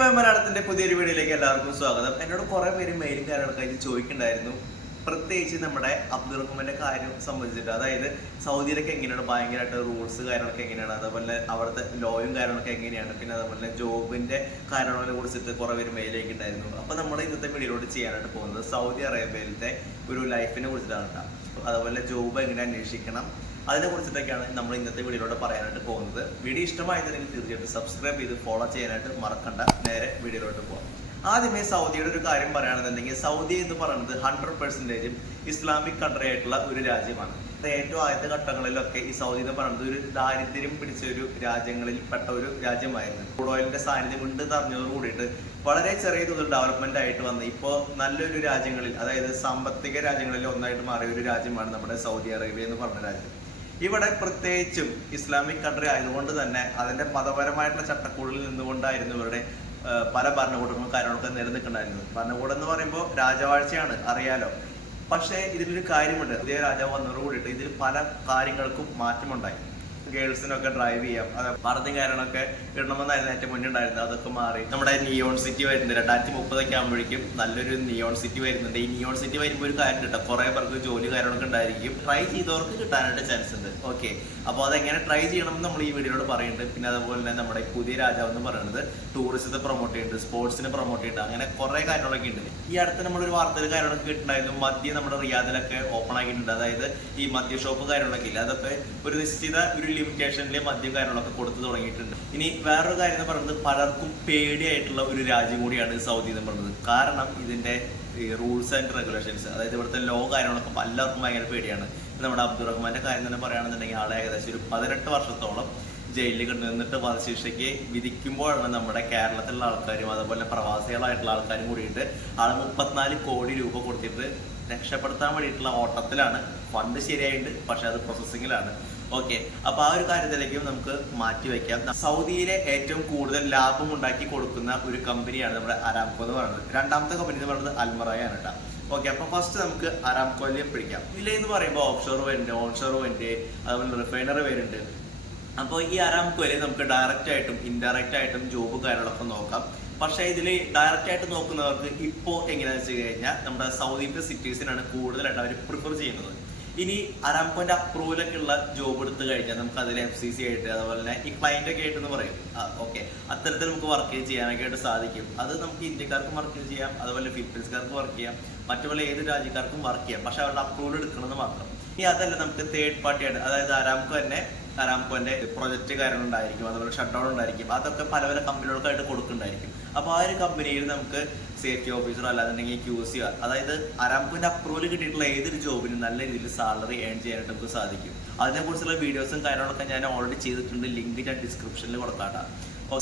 മലയാളത്തിന്റെ പുതിയൊരു വീഡിയോയിലേക്ക് എല്ലാവർക്കും സ്വാഗതം. എന്നോട് കുറെ പേര് മെയിലും കാര്യങ്ങളൊക്കെ ആയിട്ട് ചോദിക്കുന്നുണ്ടായിരുന്നു, പ്രത്യേകിച്ച് നമ്മുടെ അബ്ദുറഹ്മാന്റെ കാര്യം സംബന്ധിച്ചിട്ട്. അതായത് സൗദിയിലൊക്കെ എങ്ങനെയാണ്, ഭയങ്കരമായിട്ട് റൂൾസ് കാര്യങ്ങളൊക്കെ എങ്ങനെയാണ്, അതുപോലെ അവിടുത്തെ ലോയും കാര്യങ്ങളൊക്കെ എങ്ങനെയാണ്, പിന്നെ അതുപോലെ ജോബിന്റെ കാര്യങ്ങളെ കുറിച്ചിട്ട് കുറെ പേര് മെയിലേക്ക് ഉണ്ടായിരുന്നു. അപ്പൊ നമ്മൾ ഇന്നത്തെ വീഡിയോയിലോട്ട് ചെയ്യാനായിട്ട് പോകുന്നത് സൗദി അറേബ്യയിലത്തെ ഒരു ലൈഫിനെ കുറിച്ചിട്ടാണ്. അതുപോലെ ജോബ് എങ്ങനെ അന്വേഷിക്കണം, അതിനെ കുറിച്ചിട്ടൊക്കെയാണ് നമ്മൾ ഇന്നത്തെ വീഡിയോയിലൂടെ പറയാനായിട്ട് പോകുന്നത്. വീഡിയോ ഇഷ്ടമായിരുന്നെങ്കിൽ തീർച്ചയായിട്ടും സബ്സ്ക്രൈബ് ചെയ്ത് ഫോളോ ചെയ്യാനായിട്ട് മറക്കണ്ട. നേരെ വീഡിയോയിലോട്ട് പോകാം. ആദ്യമേ സൗദിയുടെ ഒരു കാര്യം പറയുകയാണെന്നുണ്ടെങ്കിൽ, സൗദി എന്ന് പറയുന്നത് 100% ഇസ്ലാമിക് കൺട്രി ആയിട്ടുള്ള ഒരു രാജ്യമാണ്. ഏറ്റവും ആദ്യത്തെ ഘട്ടങ്ങളിലൊക്കെ ഈ സൗദി എന്ന് പറയുന്നത് ഒരു ദാരിദ്ര്യം പിടിച്ച ഒരു രാജ്യങ്ങളിൽ പെട്ട ഒരു രാജ്യമായിരുന്നു. ക്രൂഡ് ഓയിലിന്റെ സാന്നിധ്യം കൊണ്ട് തറഞ്ഞതോട് കൂടിയിട്ട് വളരെ ചെറിയ തോതിൽ ഡെവലപ്മെന്റ് ആയിട്ട് വന്ന് ഇപ്പോൾ നല്ലൊരു രാജ്യങ്ങളിൽ, അതായത് സാമ്പത്തിക രാജ്യങ്ങളിൽ ഒന്നായിട്ട് മാറിയ ഒരു രാജ്യമാണ് നമ്മുടെ സൗദി അറേബ്യ എന്ന് പറഞ്ഞ രാജ്യം. ഇവിടെ പ്രത്യേകിച്ചും ഇസ്ലാമിക് കൺട്രി ആയതുകൊണ്ട് തന്നെ അതിന്റെ മതപരമായിട്ടുള്ള ചട്ടക്കൂടിൽ നിന്നുകൊണ്ടായിരുന്നു ഇവരുടെ പല ഭരണകൂടങ്ങളും കാര്യങ്ങളൊക്കെ നിലനിൽക്കുന്നുണ്ടായിരുന്നത്. ഭരണകൂടം എന്ന് പറയുമ്പോൾ രാജവാഴ്ചയാണ്, അറിയാലോ. പക്ഷേ ഇതിലൊരു കാര്യമുണ്ട്, പുതിയ രാജാവ് വന്നതോട് കൂടിയിട്ട് ഇതിൽ പല കാര്യങ്ങൾക്കും മാറ്റമുണ്ടായി. ഗേൾസിനൊക്കെ ഡ്രൈവ് ചെയ്യാം, പർദ്ദയും കാര്യങ്ങളൊക്കെ ഇടണമെന്നായിരുന്നു ഏറ്റവും മുന്നേ ഉണ്ടായിരുന്നത്. അതൊക്കെ മാറി നമ്മുടെ നിയോൺ സിറ്റി വരുന്നത് 2030 ആകുമ്പോഴേക്കും നല്ലൊരു നിയോൺ സിറ്റി വരുന്നുണ്ട്. ഈ നിയോൺ സിറ്റി വരുമ്പോൾ ഒരു കാര്യം കിട്ടും, കുറെ പേർക്ക് ജോലി കാര്യങ്ങളൊക്കെ ഉണ്ടായിരിക്കും, ട്രൈ ചെയ്തവർക്ക് കിട്ടാനായിട്ട് ചാൻസ് ഉണ്ട്. ഓക്കെ, അപ്പോൾ അതെങ്ങനെ ട്രൈ ചെയ്യണമെന്ന് നമ്മൾ ഈ വീഡിയോയോട് പറയുന്നുണ്ട്. പിന്നെ അതുപോലെ തന്നെ നമ്മുടെ പുതിയ രാജാവ് എന്ന് പറയുന്നത് ടൂറിസത്തെ പ്രൊമോട്ട് ചെയ്യുന്നുണ്ട്, സ്പോർട്സിനെ പ്രൊമോട്ട് ചെയ്യുന്നുണ്ട്, അങ്ങനെ കുറെ കാര്യങ്ങളൊക്കെ ഉണ്ട്. ഈ അടുത്ത് നമ്മളൊരു വാർത്തയിൽ കാര്യങ്ങളൊക്കെ കിട്ടുന്നുണ്ടായിരുന്നു, മദ്യം നമ്മുടെ റിയാദിലൊക്കെ ഓപ്പൺ ആക്കിയിട്ടുണ്ട്. അതായത് ഈ മദ്യ ഷോപ്പ് കാര്യങ്ങളൊക്കെ ഇല്ല, അതൊക്കെ ഒരു നിശ്ചിത ഒരു ലിമിറ്റേഷനിലെ മദ്യം കാര്യങ്ങളൊക്കെ കൊടുത്തു തുടങ്ങിയിട്ടുണ്ട്. ഇനി വേറൊരു കാര്യം എന്ന് പറയുന്നത്, പലർക്കും പേടിയായിട്ടുള്ള ഒരു രാജ്യം കൂടിയാണ് സൗദി എന്ന് പറയുന്നത്. കാരണം ഇതിന്റെ റൂൾസ് ആൻഡ് റെഗുലേഷൻസ്, അതായത് ഇവിടുത്തെ ലോ കാര്യങ്ങളൊക്കെ എല്ലാവർക്കും ഭയങ്കര പേടിയാണ്. നമ്മുടെ അബ്ദുറഹ്മാന്റെ കാര്യം തന്നെ പറയുകയാണെന്നുണ്ടെങ്കിൽ, ആളെ ഏകദേശം ഒരു 18 വർഷത്തോളം ജയിലിൽ കൊണ്ടുവന്നിട്ട് വധശിക്ഷയ്ക്ക് വിധിക്കുമ്പോഴാണ് നമ്മുടെ കേരളത്തിലുള്ള ആൾക്കാരും അതുപോലെ പ്രവാസികളായിട്ടുള്ള ആൾക്കാരും കൂടിയിട്ട് ആൾ 34 കോടി രൂപ കൊടുത്തിട്ട് രക്ഷപ്പെടുത്താൻ വേണ്ടിയിട്ടുള്ള ഓട്ടത്തിലാണ്. ഫണ്ട് ശരിയായിട്ടുണ്ട്, പക്ഷെ അത് പ്രോസസ്സിങ്ങിലാണ്. ഓക്കെ, അപ്പൊ ആ ഒരു കാര്യത്തിലേക്കും നമുക്ക് മാറ്റിവെക്കാം. സൗദിയിലെ ഏറ്റവും കൂടുതൽ ലാഭം ഉണ്ടാക്കി കൊടുക്കുന്ന ഒരു കമ്പനിയാണ് നമ്മുടെ അരാംകോ എന്ന് പറയുന്നത്. രണ്ടാമത്തെ കമ്പനി എന്ന് പറയുന്നത് അൽമറായാണ് കേട്ടോ. ഓക്കെ, അപ്പൊ ഫസ്റ്റ് നമുക്ക് അരാംകോയിലെ പിടിക്കാം. ഇതിലെന്ന് പറയുമ്പോൾ ഓഫ്ഷോർ വരുന്നുണ്ട്, ഓൺഷോർ വരുന്നുണ്ട്, അതുപോലെ റിഫൈനറി വരുന്നുണ്ട്. അപ്പോൾ ഈ അരാംകോയിലെ നമുക്ക് ഡയറക്റ്റ് ആയിട്ടും ഇൻഡയറക്റ്റ് ആയിട്ടും ജോബ് കാര്യങ്ങളൊക്കെ നോക്കാം. പക്ഷേ ഇതിൽ ഡയറക്റ്റ് ആയിട്ട് നോക്കുന്നവർക്ക് ഇപ്പോൾ എങ്ങനെയാണെന്ന് വെച്ച് കഴിഞ്ഞാൽ, നമ്മുടെ സൗദിയിലെ സിറ്റീസിനാണ് കൂടുതലായിട്ട് അവർ പ്രിഫർ ചെയ്യുന്നത്. ഇനി അരാംകോന്റെ അപ്രൂവലൊക്കെ ഉള്ള ജോബ് എടുത്തു കഴിഞ്ഞാൽ നമുക്ക് അതിൽ FCC ആയിട്ട് അതുപോലെ തന്നെ ഈ ക്ലൈന്റ് ഒക്കെ ആയിട്ടെന്ന് പറയും. ഓക്കെ, അത്തരത്തിൽ നമുക്ക് വർക്ക് ചെയ്യാനൊക്കെ ആയിട്ട് സാധിക്കും. അത് നമുക്ക് ഇന്ത്യക്കാർക്കും വർക്ക് ചെയ്യാം, അതുപോലെ ഫിലിപ്പീൻസുകാർക്ക് വർക്ക് ചെയ്യാം, മറ്റുപോലെ ഏത് രാജ്യക്കാർക്കും വർക്ക് ചെയ്യാം. പക്ഷെ അവരുടെ അപ്രൂവൽ എടുക്കണമെന്ന് മാത്രം. ഇനി അതല്ല, നമുക്ക് തേർഡ് പാർട്ടി ആയിട്ട്, അതായത് അരാംകോന്റെ പ്രൊജക്ട് കാര്യങ്ങളുണ്ടായിരിക്കും, അതുപോലെ ഷട്ട് ഡൗൺ ഉണ്ടായിരിക്കും, അതൊക്കെ പല പല കമ്പനികൾക്കായിട്ട് കൊടുക്കുന്നുണ്ടായിരിക്കും. അപ്പോൾ ആ ഒരു കമ്പനിയിൽ നമുക്ക് സേഫ്റ്റി ഓഫീസർ അല്ലാന്നുണ്ടെങ്കിൽ QC, അതായത് അരാംകോന്റെ അപ്രൂവൽ കിട്ടിയിട്ടുള്ള ഏതൊരു ജോബിനും നല്ല രീതിയിൽ സാലറി ഏൺ ചെയ്യാനായിട്ട് നമുക്ക് സാധിക്കും. അതിനെക്കുറിച്ചുള്ള വീഡിയോസും കാര്യങ്ങളൊക്കെ ഞാൻ ഓൾറെഡി ചെയ്തിട്ടുണ്ട്, ലിങ്ക് ഞാൻ ഡിസ്ക്രിപ്ഷനിൽ കൊടുക്കാട്ടാ.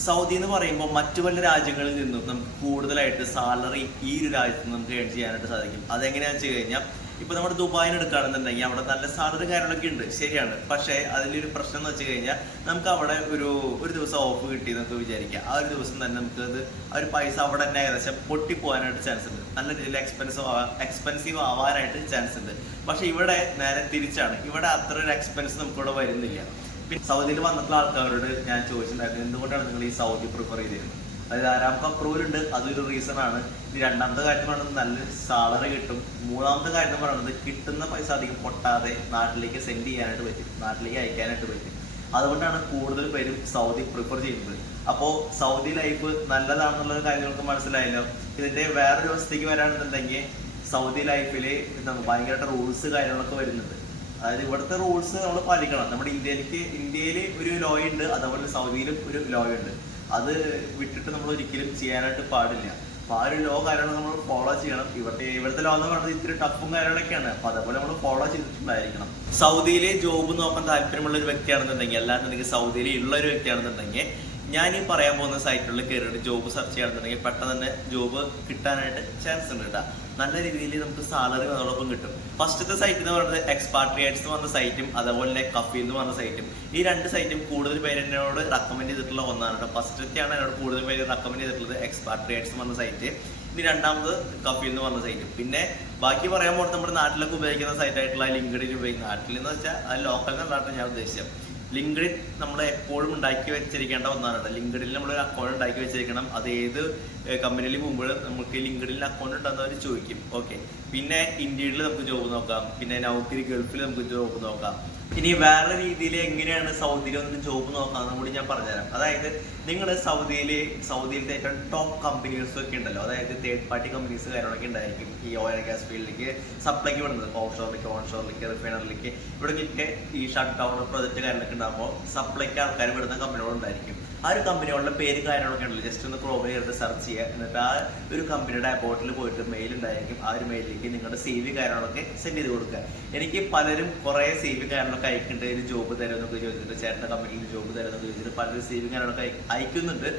സൗദി എന്ന് പറയുമ്പോൾ മറ്റു പല രാജ്യങ്ങളിൽ നിന്നും നമുക്ക് കൂടുതലായിട്ട് സാലറി ഈ ഒരു രാജ്യത്ത് നമുക്ക് ഏൺ ചെയ്യാനായിട്ട് സാധിക്കും. അതെങ്ങനെയാണെന്ന് വെച്ച് കഴിഞ്ഞാൽ, ഇപ്പൊ നമ്മുടെ ദുബായിന് എടുക്കുകയാണെന്നുണ്ടെങ്കിൽ അവിടെ നല്ല സാലറി കാര്യങ്ങളൊക്കെ ഉണ്ട്, ശരിയാണ്. പക്ഷേ അതിലൊരു പ്രശ്നം എന്ന് വെച്ച് കഴിഞ്ഞാൽ, നമുക്ക് അവിടെ ഒരു ദിവസം ഓഫ് കിട്ടിയെന്നൊക്കെ വിചാരിക്കുക, ആ ഒരു ദിവസം തന്നെ നമുക്ക് ആ ഒരു പൈസ അവിടെ തന്നെ ഏകദേശം പൊട്ടിപ്പോകാനായിട്ട് ചാൻസ് ഉണ്ട്, നല്ല രീതിയിൽ എക്സ്പെൻസീവ് ആവാനായിട്ട് ചാൻസ് ഉണ്ട്. പക്ഷെ ഇവിടെ നേരെ തിരിച്ചാണ്, ഇവിടെ അത്ര ഒരു എക്സ്പെൻസ് നമുക്കിവിടെ വരുന്നില്ല. പിന്നെ സൗദിയിൽ വന്നിട്ടുള്ള ആൾക്കാരോട് ഞാൻ ചോദിച്ചിട്ടുണ്ടായിരുന്നു, എന്തുകൊണ്ടാണ് നിങ്ങൾ ഈ സൗദി പ്രിഫർ ചെയ്തിരുന്നത്? അതായത് അരാംകോ അപ്രൂവൽ ഉണ്ട്, അതൊരു റീസൺ ആണ്. ഇനി രണ്ടാമത്തെ കാര്യം എന്ന് പറയുന്നത് നല്ലൊരു സാലറി കിട്ടും. മൂന്നാമത്തെ കാര്യം എന്ന് പറയുന്നത് കിട്ടുന്ന പൈസ അധികം പൊട്ടാതെ നാട്ടിലേക്ക് സെൻഡ് ചെയ്യാനായിട്ട് പറ്റും, നാട്ടിലേക്ക് അയക്കാനായിട്ട് പറ്റും. അതുകൊണ്ടാണ് കൂടുതൽ പേരും സൗദി പ്രിഫർ ചെയ്യുന്നത്. അപ്പോൾ സൗദി ലൈഫ് നല്ലതാണെന്നുള്ള കാര്യങ്ങൾക്ക് മനസ്സിലായല്ലോ. ഇതിന്റെ വേറൊരു അവസ്ഥയ്ക്ക് വരാണെന്നുണ്ടെങ്കിൽ, സൗദി ലൈഫിൽ ഭയങ്കരമായിട്ട് റൂൾസ് കാര്യങ്ങളൊക്കെ വരുന്നുണ്ട്. അതായത് ഇവിടുത്തെ റൂൾസ് നമ്മൾ പാലിക്കണം. നമ്മുടെ ഇന്ത്യയിൽ ഒരു ലോ ഉണ്ട്, അതുപോലെ സൗദിയിലും ഒരു ലോ ഉണ്ട്. അത് വിട്ടിട്ട് നമ്മൾ ഒരിക്കലും ചെയ്യാനായിട്ട് പാടില്ല. അപ്പൊ ആ ഒരു ലോ കാര്യങ്ങൾ നമ്മൾ ഫോളോ ചെയ്യണം. ഇവിടുത്തെ ലോ എന്ന് പറയുന്നത് ഇത്തിരി ടഫും കാര്യങ്ങളൊക്കെയാണ്, അപ്പൊ അതേപോലെ നമ്മൾ ഫോളോ ചെയ്തിട്ടുണ്ടായിരിക്കണം. സൗദിയിലെ ജോബ് നോക്കാൻ താല്പര്യമുള്ള ഒരു വ്യക്തിയാണെന്നുണ്ടെങ്കിൽ, അല്ലാന്നുണ്ടെങ്കിൽ സൗദിയിൽ ഉള്ള ഒരു വ്യക്തിയാണെന്നുണ്ടെങ്കിൽ, ഞാൻ ഈ പറയാൻ പോകുന്ന സൈറ്റുകളിൽ കയറിയിട്ട് ജോബ് സെർച്ച് ചെയ്യുകയാണെന്നുണ്ടെങ്കിൽ പെട്ടെന്ന് തന്നെ ജോബ് കിട്ടാനായിട്ട് ചാൻസ് ഉണ്ട് കേട്ടോ. നല്ല രീതിയിൽ നമുക്ക് സാലറി അതോടൊപ്പം കിട്ടും. ഫസ്റ്റത്തെ സൈറ്റ് എന്ന് പറയുന്നത് എക്സ്പാട്രിയേറ്റ്സ് എന്ന് പറഞ്ഞ സൈറ്റും അതുപോലെ തന്നെ കഫീൽ എന്ന് പറഞ്ഞ സൈറ്റും. ഈ രണ്ട് സൈറ്റും കൂടുതൽ പേര് എന്നോട് റെക്കമെൻഡ് ചെയ്തിട്ടുള്ള ഒന്നാണ് കേട്ടോ. ഫസ്റ്റത്തെയാണ് എന്നോട് കൂടുതൽ പേര് റെക്കമെൻഡ് ചെയ്തിട്ടുള്ളത് എക്സ്പാട്രിയേറ്റ്സ് എന്ന് പറഞ്ഞ സൈറ്റ്. ഇനി രണ്ടാമത് കഫീൽ എന്ന് പറഞ്ഞ സൈറ്റും. പിന്നെ ബാക്കി പറയാൻ പോകുന്നത് നമ്മുടെ നാട്ടിലൊക്കെ ഉപയോഗിക്കുന്ന സൈറ്റ് ആയിട്ടുള്ള ലിങ്ക്ഡിൻ ഉപയോഗിക്കുന്ന, നാട്ടിൽ എന്ന് വെച്ചാൽ അത് ലോക്കൽ എന്നുള്ളതാണ് ഞാൻ ഉദ്ദേശിച്ചത്. ലിങ്ക്ഡിൻ നമ്മൾ എപ്പോഴും ഉണ്ടാക്കി വെച്ചിരിക്കേണ്ട ഒന്നാണ്. ലിങ്ക്ഡിനിൽ നമ്മൾ ഒരു അക്കൗണ്ട് ഉണ്ടാക്കി വെച്ചിരിക്കണം. അത് ഏത് കമ്പനിയിൽ പോകുമ്പോഴും നമുക്ക് ലിങ്ക്ഡിനിൽ അക്കൗണ്ട് ഉണ്ടെന്നവർ ചോദിക്കും. ഓക്കെ, പിന്നെ ഇന്ത്യയിൽ നമുക്ക് ജോബ് നോക്കാം, പിന്നെ നൗക്കരി ഗൾഫിൽ നമുക്ക് ജോബ് നോക്കാം. ഇനി വേറെ രീതിയിൽ എങ്ങനെയാണ് സൗദിയിൽ വന്നിട്ട് ജോബ് നോക്കാമെന്നും കൂടി ഞാൻ പറഞ്ഞുതരാം. അതായത് നിങ്ങൾ സൗദിയിലത്തെ ഏറ്റവും ടോപ്പ് കമ്പനീസ് ഒക്കെ ഉണ്ടല്ലോ, അതായത് തേർഡ് പാർട്ടി കമ്പനീസ് കാര്യങ്ങളൊക്കെ ഉണ്ടായിരിക്കും ഈ ഓയിൽ ആൻഡ് ഗ്യാസ് ഫീൽഡിലേക്ക് സപ്ലൈക്ക് വിടുന്നത്. ഓഫ്ഷോറിലേക്ക്, ഓൺഷോറിലേക്ക്, റിഫൈനറിലേക്ക്, ഇവിടേക്കൊക്കെ ഈ ഷട്ട് ഡൗൺ പ്രൊജക്ട് കാര്യങ്ങളൊക്കെ ഉണ്ടാകുമ്പോൾ സപ്ലൈക്ക് ആൾക്കാർ വിടുന്ന കമ്പനികളുണ്ടായിരിക്കും. ആ ഒരു കമ്പനികളുടെ പേര് കാര്യങ്ങളൊക്കെ ഉണ്ടല്ലോ, ജസ്റ്റ് ഒന്ന് ക്രോമിൽ എടുത്ത് സെർച്ച് ചെയ്യുക. എന്നിട്ട് ആ ഒരു കമ്പനിയുടെ അബോട്ടിൽ പോയിട്ട് മെയിൽ ഉണ്ടായിരിക്കും. ആ ഒരു മെയിലിലേക്ക് നിങ്ങളുടെ CV കാര്യങ്ങളൊക്കെ സെൻഡ് ചെയ്ത് കൊടുക്കുക. എനിക്ക് പലരും കുറേ CV കാര്യങ്ങളൊക്കെ അയക്കുന്നുണ്ട്, ഒരു ജോബ് തരുമെന്നൊക്കെ ചോദിച്ചിട്ട്, ചേട്ടൻ്റെ കമ്പനിയിൽ ജോബ് തരുമെന്നൊക്കെ ചോദിച്ചിട്ട് പലരും CV കാര്യങ്ങളൊക്കെ അയക്കുന്നുണ്ട്.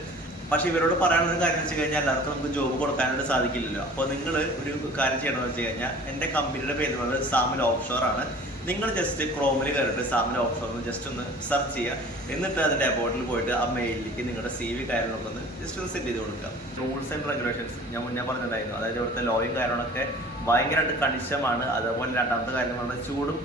പക്ഷെ ഇവരോട് പറയാനുള്ള ഒരു കാര്യം എന്ന് വെച്ച് കഴിഞ്ഞാൽ എല്ലാവർക്കും നമുക്ക് ജോബ് കൊടുക്കാനായിട്ട് സാധിക്കില്ലല്ലോ. അപ്പോൾ നിങ്ങൾ ഒരു കാര്യം ചെയ്യണമെന്ന് വെച്ച് കഴിഞ്ഞാൽ, എൻ്റെ കമ്പനിയുടെ പേര് പറയുന്നത് സാമിൽ ഓഫ്ഷോർ ആണ്. നിങ്ങൾ ജസ്റ്റ് ക്രോമിൽ കയറിയിട്ട് സാമിൽ ഓഫ്ഷോർ ജസ്റ്റ് ഒന്ന് സെർച്ച് ചെയ്യുക. എന്നിട്ട് അതിൻ്റെ അബോട്ടിൽ പോയിട്ട് ആ മെയിലിലേക്ക് നിങ്ങളുടെ CV കാര്യങ്ങളൊക്കെ ഒന്ന് ജസ്റ്റ് ഒന്ന് സെറ്റ് ചെയ്ത് കൊടുക്കുക. റൂൾസ് ആൻഡ് റെഗുലേഷൻസ് ഞാൻ മുന്നേ പറഞ്ഞിട്ടുണ്ടായിരുന്നു. അതായത് ഇവിടുത്തെ ലോയും കാര്യങ്ങളൊക്കെ ഭയങ്കരമായിട്ട് കണിശമാണ്. അതേപോലെ രണ്ടാമത്തെ കാര്യം എന്ന് പറഞ്ഞാൽ ചൂടും,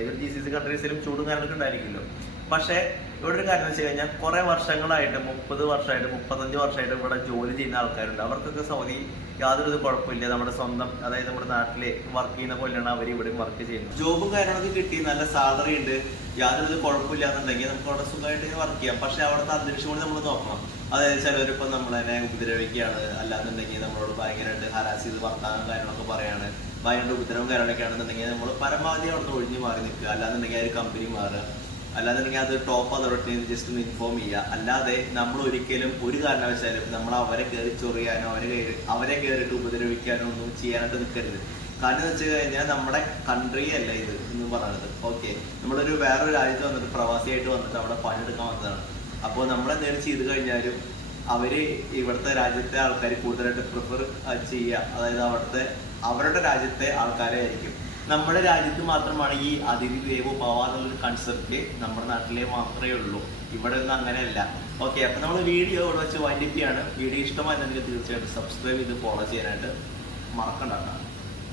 ഏതൊരു GCC കൺട്രീസിലും ചൂടും കാര്യങ്ങളൊക്കെ ഉണ്ടായിരിക്കുമല്ലോ. പക്ഷേ ഇവിടെ ഒരു കാര്യം വെച്ച് കഴിഞ്ഞാൽ കുറേ വർഷങ്ങളായിട്ട് 30 വർഷമായിട്ട് 35 വർഷമായിട്ട് ഇവിടെ ജോലി ചെയ്യുന്ന ആൾക്കാരുണ്ട്. അവർക്കൊക്കെ സൗദി യാതൊരു കുഴപ്പമില്ല. നമ്മുടെ സ്വന്തം, അതായത് നമ്മുടെ നാട്ടിലെ വർക്ക് ചെയ്യുന്ന പോലെയാണ് അവർ ഇവിടെയും വർക്ക് ചെയ്യുന്നത്. ജോബും കാര്യങ്ങളൊക്കെ കിട്ടി, നല്ല സാലറി ഉണ്ട്, യാതൊരു കുഴപ്പമില്ല എന്നുണ്ടെങ്കിൽ നമുക്ക് അവിടെ സുഖമായിട്ട് വർക്ക് ചെയ്യാം. പക്ഷെ അവിടുത്തെ അന്തരീക്ഷം കൂടി നമ്മൾ നോക്കണം. അതായത് ചിലവരിപ്പോൾ നമ്മളതിനെ ഉപദ്രവിക്കുകയാണ്, അല്ലാന്നുണ്ടെങ്കിൽ നമ്മളോട് ഭയങ്കരമായിട്ട് ഹരാസ് ചെയ്ത് വർത്താനം കാര്യങ്ങളൊക്കെ പറയാണ്, ഭയങ്കര ഉപദ്രവം കാര്യങ്ങളൊക്കെ ആണെന്നുണ്ടെങ്കിൽ നമ്മൾ പരമാവധി അവിടുന്ന് ഒഴിഞ്ഞു മാറി നിൽക്കുക. അല്ലാന്നുണ്ടെങ്കിൽ ആ ഒരു കമ്പനി മാറുക, അല്ലാന്നുണ്ടെങ്കിൽ അത് ടോപ്പ് അതോറിറ്റിയിൽ ജസ്റ്റ് ഒന്ന് ഇൻഫോം ചെയ്യുക. അല്ലാതെ നമ്മൾ ഒരിക്കലും ഒരു കാരണവശാലും നമ്മൾ അവരെ കയറി ചൊറിയാനോ അവരെ കയറിയിട്ട് ഉപദ്രവിക്കാനോ ഒന്നും ചെയ്യാനായിട്ട് നിൽക്കരുത്. കാരണം എന്ന് വെച്ച് കഴിഞ്ഞാൽ നമ്മുടെ കൺട്രി അല്ല ഇത് എന്ന് പറയുന്നത്. ഓക്കെ, നമ്മളൊരു വേറൊരു രാജ്യത്ത് വന്നിട്ട് പ്രവാസിയായിട്ട് വന്നിട്ട് അവിടെ പണിയെടുക്കാൻ വന്നതാണ്. അപ്പോൾ നമ്മളെന്തെങ്കിലും ചെയ്ത് കഴിഞ്ഞാലും അവർ ഇവിടുത്തെ രാജ്യത്തെ ആൾക്കാർ കൂടുതലായിട്ട് പ്രിഫർ ചെയ്യുക, അതായത് അവരുടെ രാജ്യത്തെ ആൾക്കാരെ ആയിരിക്കും. നമ്മുടെ രാജ്യത്ത് മാത്രമാണ് ഈ അതിഥി ദേവോ ഭവ എന്നുള്ളൊരു കൺസെപ്റ്റ് നമ്മുടെ നാട്ടിലെ മാത്രമേ ഉള്ളൂ. ഇവിടെ ഒന്നും അങ്ങനെയല്ല. ഓക്കെ, അപ്പം നമ്മൾ വീഡിയോ ഇവിടെ വെച്ച് വൈൻഡപ്പ് ചെയ്യാണ്. വീഡിയോ ഇഷ്ടമായിരുന്നെങ്കിൽ തീർച്ചയായിട്ടും സബ്സ്ക്രൈബ് ചെയ്ത് ഫോളോ ചെയ്യാനായിട്ട് മറക്കണ്ട.